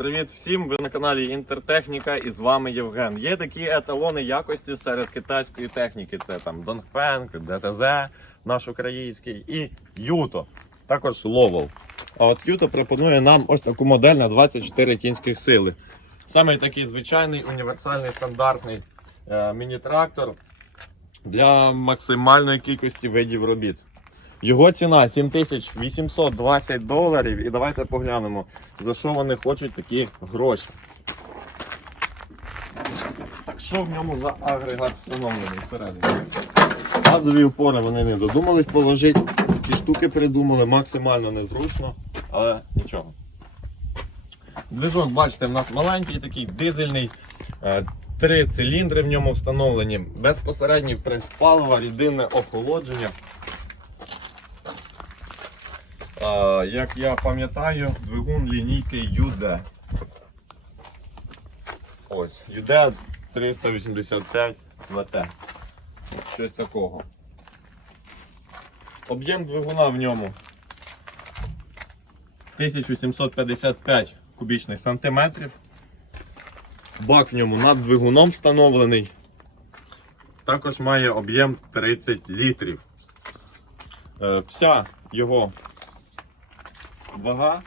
Привіт всім! Ви на каналі Інтертехніка і з вами Євген. Є такі еталони якості серед китайської техніки. Це там Dongfeng, DTZ, наш український і Юто, також Lowell. А от Юто пропонує нам ось таку модель на 24 кінських сили. Саме такий звичайний універсальний стандартний е, міні-трактор для максимальної кількості видів робіт. Його ціна 7820 доларів. І давайте поглянемо, за що вони хочуть такі гроші. Так що в ньому за агрегат встановлений всередині? Газові опори вони не додумались положити. Ті штуки придумали максимально незручно, але нічого. Движок, бачите, в нас маленький такий дизельний. е, Три циліндри в ньому встановлені, безпосередній вприс палива, рідинне охолодження. Як я пам'ятаю, двигун лінійки UD. Ось, UD 385 ВТ. Щось такого. Об'єм двигуна в ньому 1755 кубічних сантиметрів. Бак в ньому над двигуном встановлений. Також має об'єм 30 літрів. Е, Вся його вага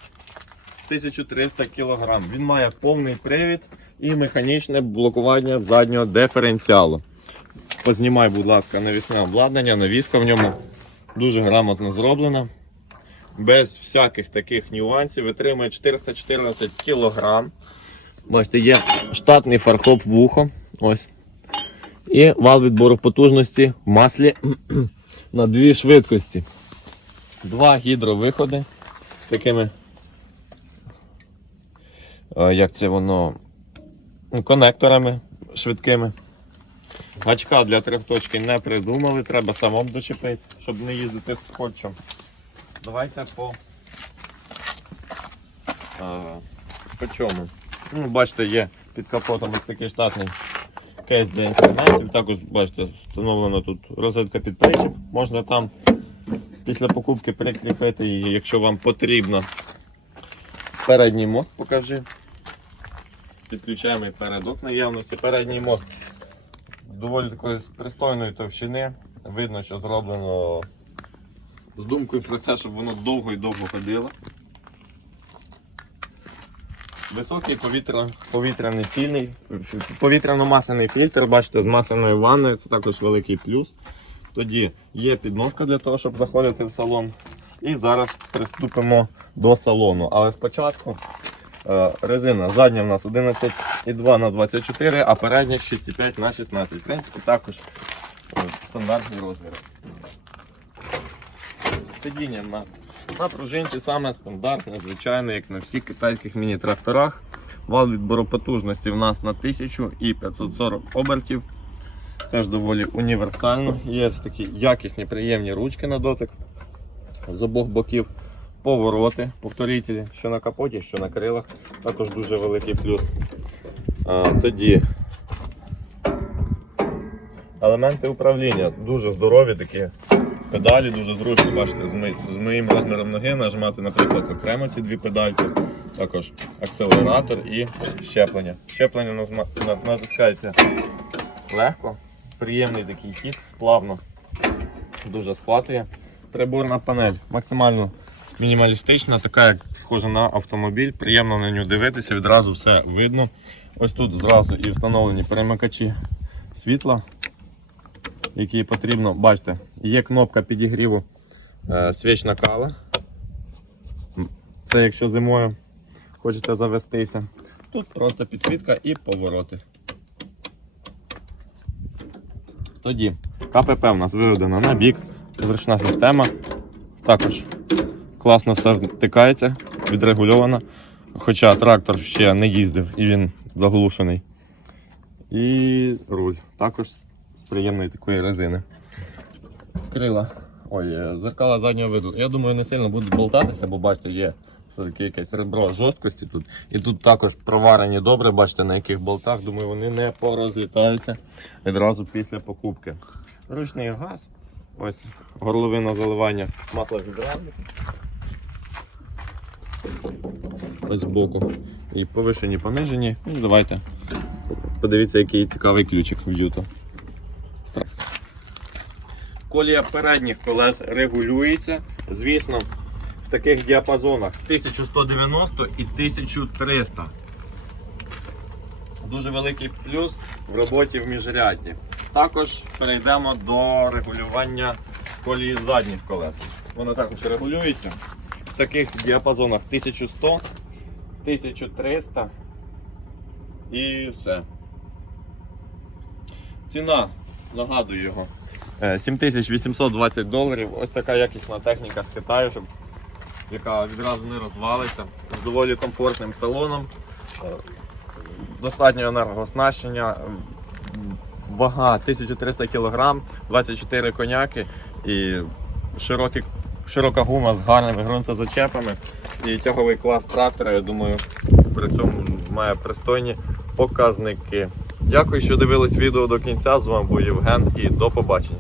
1300 кг. Він має повний привід і механічне блокування заднього диференціалу. Познімай, будь ласка, навісне обладнання, навіска в ньому дуже грамотно зроблена. Без всяких таких нюансів витримує 414 кг. Бачите, є штатний фаркоп вухо. Ось. І вал відбору потужності в маслі на дві швидкості. Два гідровиходи такими. Як це воно? ну, Конекторами швидкими. Гачка для трьохточки не придумали, треба самому дочепити, щоб не їздити з скотчем. Давайте по. А, по чому? Ну, бачите, є під капотом ось такий штатний кейс для інструментів. Також, бачите, встановлена тут розетка під причіп. Можна там після покупки прикріпити її, якщо вам потрібно. Передній мост покажи. Підключаємо і передок наявності. Передній мост доволі такої пристойної товщини. Видно, що зроблено з думкою про те, щоб воно довго і довго ходило. Високий повітря, повітряний фільний, повітряно-масляний фільтр, бачите, з масляною ванною, це також великий плюс. Тоді є підножка для того, щоб заходити в салон. І зараз приступимо до салону. Але спочатку е, резина задня в нас 11,2 на 24, а передня 6,5 на 16. В принципі, також е, стандартні розміри. Сидіння в нас на пружинці саме стандартне, звичайне, як на всіх китайських міні-тракторах. Вал відбору потужності в нас на 1000 і 540 обертів. Теж доволі універсально. Є такі якісні, приємні ручки на дотик з обох боків. Повороти, повторителі, що на капоті, що на крилах. Також дуже великий плюс. А, тоді елементи управління дуже здорові такі. Педалі дуже зручно, бачите, з, моїм розміром ноги нажимати, наприклад, окремо ці дві педальки, також акселератор і щеплення. Щеплення натискається легко, приємний такий хід, плавно, дуже схватує. Приборна панель максимально мінімалістична, така як схожа на автомобіль. Приємно на нього дивитися, відразу все видно. Ось тут зразу і встановлені перемикачі світла які потрібно, бачите, є кнопка підігріву е, свічна кава. Це якщо зимою хочете завестися. Тут просто підсвітка і повороти. Тоді КПП у нас виведено на бік, зручна система. Також класно все втикається, відрегульовано. Хоча трактор ще не їздив і він заглушений. І руль. Також з приємної такої резини. Крила. Ой, е, зеркала заднього виду. Я думаю, не сильно будуть болтатися, бо бачите, є все-таки якесь ребро жорсткості тут. І тут також проварені добре, бачите, на яких болтах. Думаю, вони не порозлітаються відразу після покупки. Ручний газ. Ось горловина заливання масла гідравліки. Ось збоку. І повишені, понижені. Ну, давайте. Подивіться, який цікавий ключик в Юто. Колія передніх колес регулюється, звісно, таких діапазонах 1190 і 1300. Дуже великий плюс в роботі в міжрядді. Також перейдемо до регулювання колії задніх колес. Воно також регулюється в таких діапазонах 1100, 1300 і все. Ціна, нагадую його, е, 7820 доларів. Ось така якісна техніка з Китаю, щоб, яка відразу не розвалиться, з доволі комфортним салоном, е, достатньо енергооснащення, вага 1300 кг, 24 коняки і широкі, широка гума з гарними ґрунтозачепами і тяговий клас трактора, я думаю, при цьому має пристойні показники. Дякую, що дивились відео до кінця. З вами був Євген і до побачення.